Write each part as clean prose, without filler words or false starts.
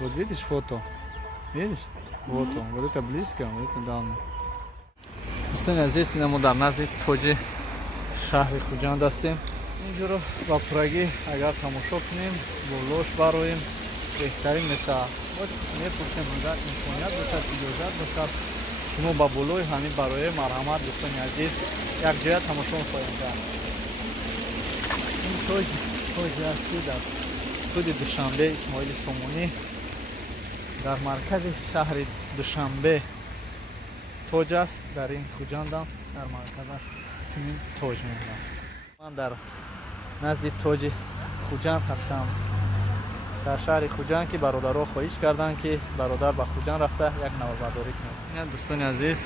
Вот видишь фото? Видишь? Вот он. Вот это близко, вот это дальше. Кстати, здесь мы дар назди тоҷи шаҳри Хуҷанд ҳастем. Инҷоро ба пурагӣ агар тамошо кунем, болош бароем, беҳтарин мешавад. Мепурсем агар имконият бошад, иҷозат бошад, шумо ба болои ҳамин барои марҳамат дӯстони азиз якҷоя тамошо хоҳем кард. Ин тоҷи ҳасти дар худи Душанбе Исмоили Сомонӣ дар маркази шаҳри Душанбе тоҷ аст. Дар ин Хуҷандам дар марказаш чунин тоҷ мебинам. Ман дар назди тоҷи Хуҷанд ҳастам. Дар шаҳри Хуҷанд ки бародаро хоҳиш карданд ки бародар ба Хуҷанд рафта як навбардорӣ кунад. Ин дӯстони азиз,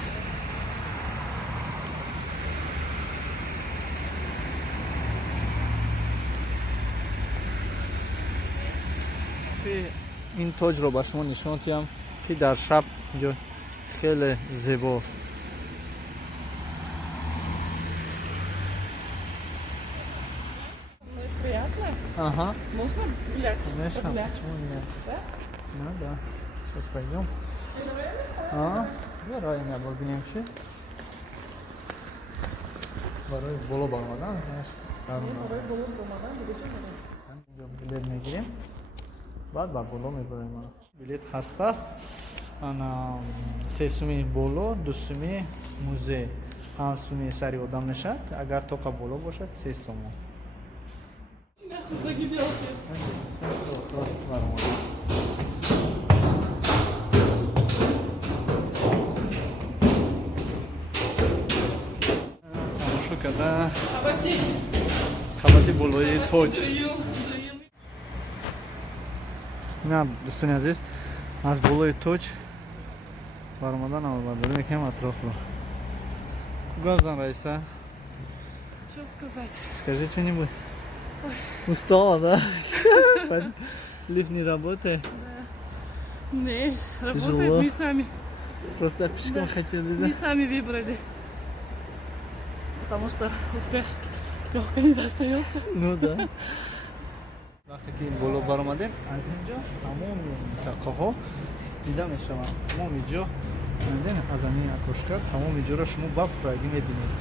ин тоҷро ба шумо нишон диҳам ки дар шаб ҷо хеле зебост. Приятно. Ага. Можно гулять? Конечно, Погулять? почему нет? Да? Ну да. Сейчас пойдем. Бароим я бобинем чи? Бароим боло бармадан, знаешь. Барои боло бармадан, будем Билет мегирем. Баъд ба боло мебарем. Билет ҳастаст. Ана 3 суми боло, 2 суми музей. 5 суми сари одам нишад. Агар тока боло бошад 3 сомон. загиделки. Тамошо карда Хабати. хабати болои тоҷ. Даю. На дӯстони азиз, аз болои тоҷ баромадан навбардорӣ мекунем атрофро. Гавзан Раиса, Что сказать? скажи что-нибудь. Устала, да? Лифт не работает? Нет, Тяжело. работает, мы сами. Просто пешком хотели, да? Мы сами выбрали. Потому что успех легко не достается. Ну да. вақте ки боло баромадем, аз инҷо тамоми минтақаҳо дида мешаванд. Тамоми ҷо аз ҳамин акошка тамоми ҷоро шумо ба пурагӣ мебинед.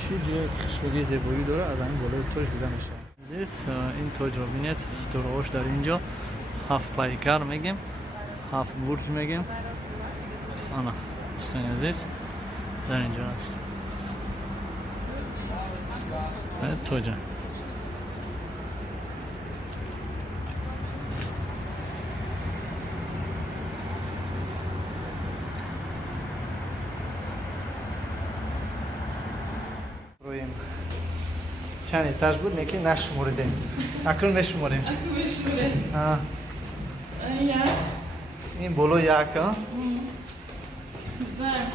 Чӣ ҷое ки хушбугии зебоӣ дорад, аз ҳамин болои тоҷ дида мешавад. Азиз, ин тоҷро бинед, стораҳош дар инҷо 7 пайкар мегем, 7 бурҷ мегем. Ана, дӯстони азиз, дар инҷо аст. Тоҷа. چند ایتاژ بود میگی نشمردیم. اکنون میشمریم. Я این بلو یک ها؟ не знаю.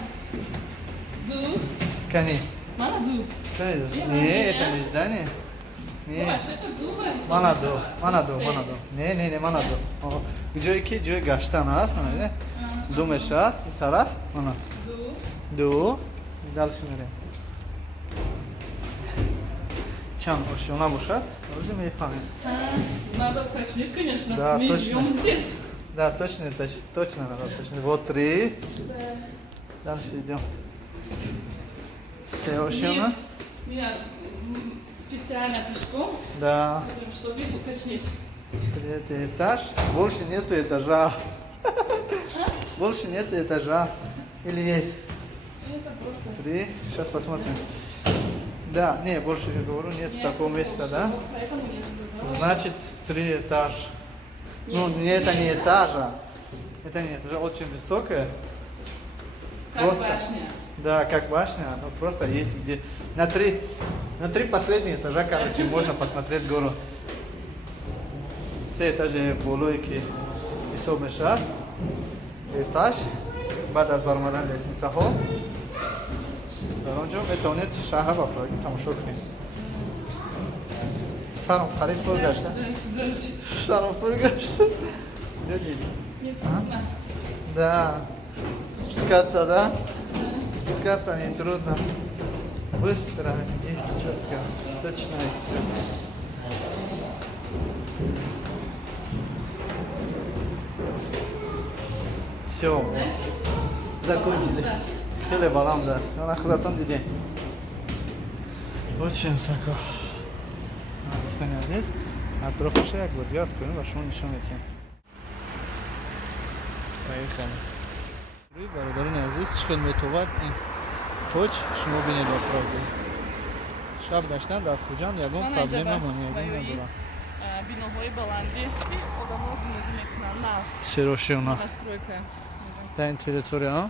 Ду. کنی؟ Мана ду. نه это не здание. Не. Вообще-то дуба. Манадо. Не, манадо. جایی که جای گشتن هست، نه؟ دو میشد، این طرف، مانا. دو. دلش میریم. Чан ошиона бошад, рози мефаҳмем. Надо уточнить, конечно. Да, Мы точно. живем здесь. Да, точно надо уточнить. Вот 3. Да. Дальше идем. Все ошиона? Меня специально пешком, Да. чтобы уточнить. 3 этаж. Больше нету этажа. Больше нету этажа. Или есть? Это просто... 3. Сейчас посмотрим. Да, не, больше я говорю, нет такого места, да? Поэтому я сказала. Значит, 3 этаж. Ну, это не этажа. Это не этажа, очень высокая. Как Просто. башня. Да, как башня, но просто есть где. На три последних этажа, короче, можно посмотреть гору. Все этажи болойки и собмешат. Этаж. بعد از برآمدن لسنیسه ها در آنجا میتونید شهر با پراگی تماشا کنید. سرم قریب فرو گشته. Саром прыгаешь? Нет, Да. Спускаться, да? Спускаться не трудно. Быстро и четко. Точно. Все. Закончили. خیلی بلند است. من خودتون دیدین. Очень высоко. دوستان عزیز اطرافش یک بار دیگه از پایین و شما نشون میدیم. روی برادران عزیز چقدر میتواد این توچ شما بینید با پراگی. شب گشتن در خوجان یکم پرابلم نمونه. Биноҳои баландӣ ки одамҳо зиндагӣ мекунанд на Широшиуна. настройка. Та ин территория, а?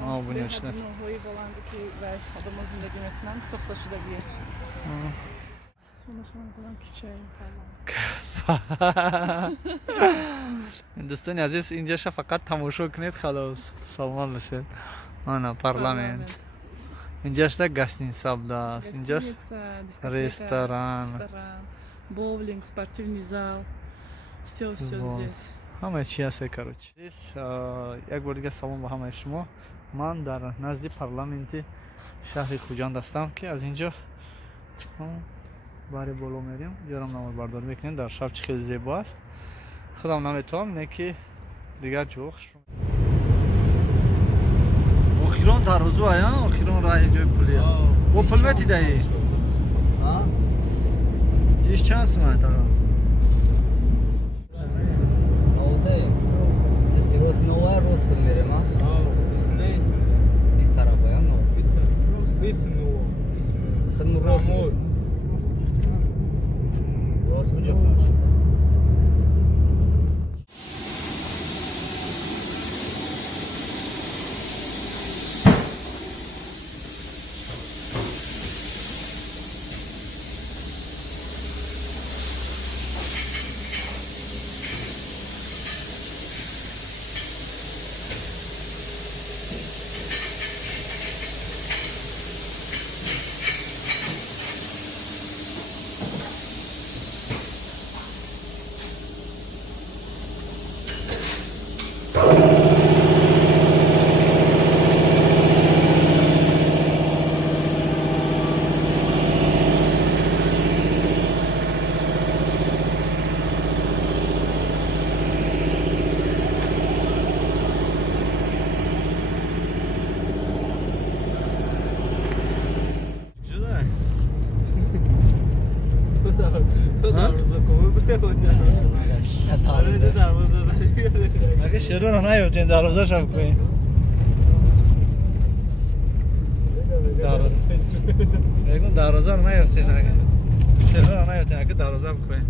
Ну, бунечна. Биноҳои баланде ки одамҳо зиндагӣ мекунанд сохта шудагие. Сонашон кунам кичаи دوستان عزیز اینجا فقط تماشا کنید خلاص سامان بشه. آنا پارلمنت. اینجاش تا گاستین سابدا است. اینجاش ресторан, боулинг, спортивный зал. Всё здесь. همه چی هست короче. Здесь یک بار دیگه سلام به همه شما. من در نزد پارلمنت شهر خوجند هستم که از اینجا باره بالا میریم. یارم نماز برداری میکنیم. در شب خیلی زیبا است. خودم نمیتونم نه که دیگه جوخش. آخران تروزو آیا؟ آخران راه جای پلیه. و پل میتی دایی؟ ها؟ ایش چند سمت آقا؟ روز نوه روز خود میریم ها؟ این طرف های هم نوه خود روز روز بجا کنش اگه شروع رو نیفتین دروازه شب کنین دروازه رو نیفتین اگه شروع رو نیفتین اگه دروازه بکنین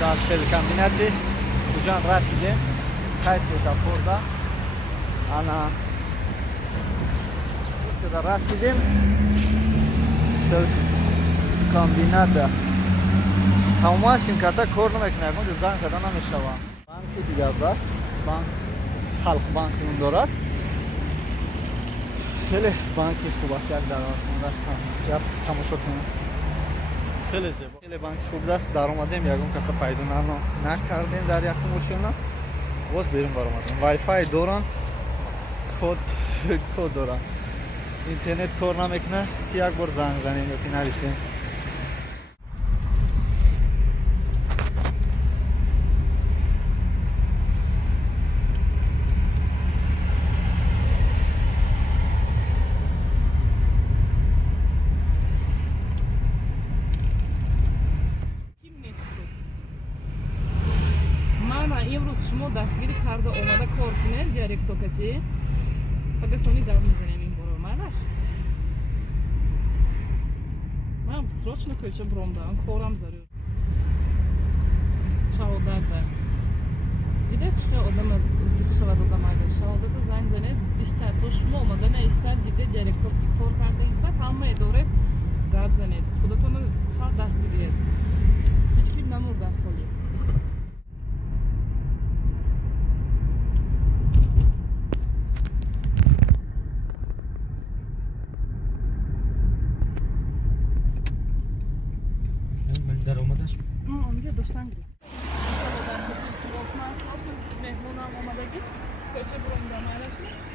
در شل کامبیناتی کجا رسیدیم کایسی تا خورده انا که رسیدیم شل کامبینات تمام سیم کارت کار نمیکنه اون جز زنگ زدن نمیشه بانکی دیگر دست بانک خلق بانک اون دارد خیلی بانکی خوب است یک درآمد تماشا کنیم خیلی زیبا خیلی بانک خوب است در اومدیم یکم کس پیدا نکردیم در یک ماشین باز بیرون بر اومدیم وای فای دارن کد دارن اینترنت کار نمیکنه که یک بار زنگ زنیم یا نرسیم امروز شما دستگیری کرده اومده کار کنه دیارکتوکتی فقط سونی گرد میزنیم این برو منش من срочно көчө буромдам корам зарur шаҳодата дида чӣ хел одам зик шавад одам агар шаҳодата занг занед иста то шумо омада наистад дида диаректовки кор карда истад ҳамаи доред гап занед худатонро сар даст бидиҳед ҳеҷ ким намурд аз ҳолӣ اونجا داشتن مهمونم آمدگی کوچه برم دامارش